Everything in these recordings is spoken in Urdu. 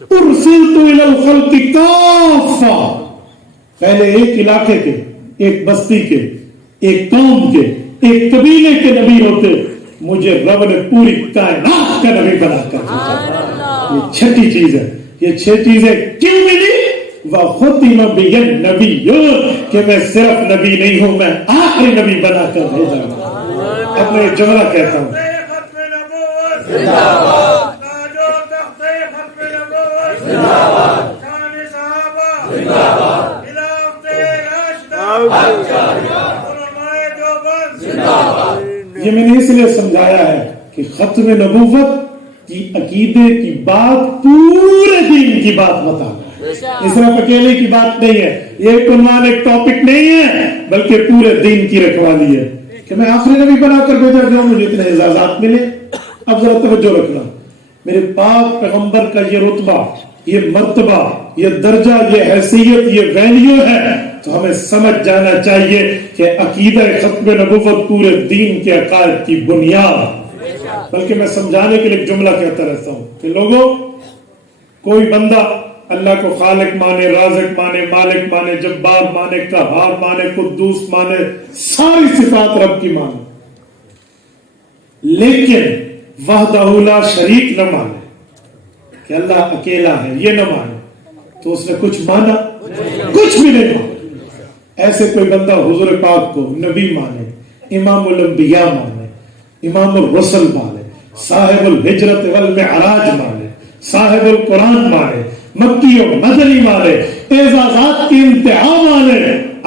ارسلت الی الخلق کافہ، پہلے ایک علاقے کے، ایک بستی کے، ایک قوم کے، ایک قبیلے کے نبی ہوتے، مجھے رب نے پوری کائنات کا نبی بنا کر دیا۔ یہ چھٹی چیز ہے۔ یہ چھ چیزیں کیوں ملی؟ وَخُتِمَ بِهِ النَّبِيُّونَ، کہ میں صرف نبی نہیں ہوں، میں آخری نبی بنا کر بھیجا ہوں۔ اب میں یہ جملہ کہتا ہوں، یہ میں نے اس لیے سمجھایا ہے کہ ختم نبوت کی عقیدے کی بات پورے دین کی بات بتانا ہے، اس طرح اکیلے کی بات نہیں ہے، یہ ایک عنوان ایک ٹاپک نہیں ہے، بلکہ پورے دین کی رکھوالی ہے کہ میں آخری نبی بنا کر بھیجا گیا ہوں، مجھے اتنے اعزازات ملے۔ اب ذرا توجہ رکھنا، میرے پاک پیغمبر کا یہ رتبہ، یہ مرتبہ، یہ درجہ، یہ حیثیت، یہ ویلیو ہے، تو ہمیں سمجھ جانا چاہیے کہ عقیدہ ختم نبوت پورے دین کے عقائد کی بنیاد۔ بلکہ میں سمجھانے کے لیے ایک جملہ کہتا رہتا ہوں کہ لوگوں، کوئی بندہ اللہ کو خالق مانے، رازق مانے، مالک مانے، جبار مانے، قہار مانے، قدوس مانے، ساری صفات رب کی مانے، لیکن وحدہ لا شریک نہ مانے کہ اللہ اکیلا ہے، یہ نہ مانے، تو اس نے کچھ مانا؟ کچھ بھی نہیں مانا۔ ایسے کوئی بندہ حضور پاک کو نبی مانے، امام الانبیاء مانے، امام الرسل مانے، صاحب الہجرت والمعراج مانے، صاحب القرآن مانے، مکی و مدنی مانے، اعزازات کی انتہا مانے،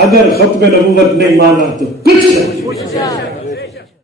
اگر ختم نبوت نہیں مانا تو کچھ نہیں۔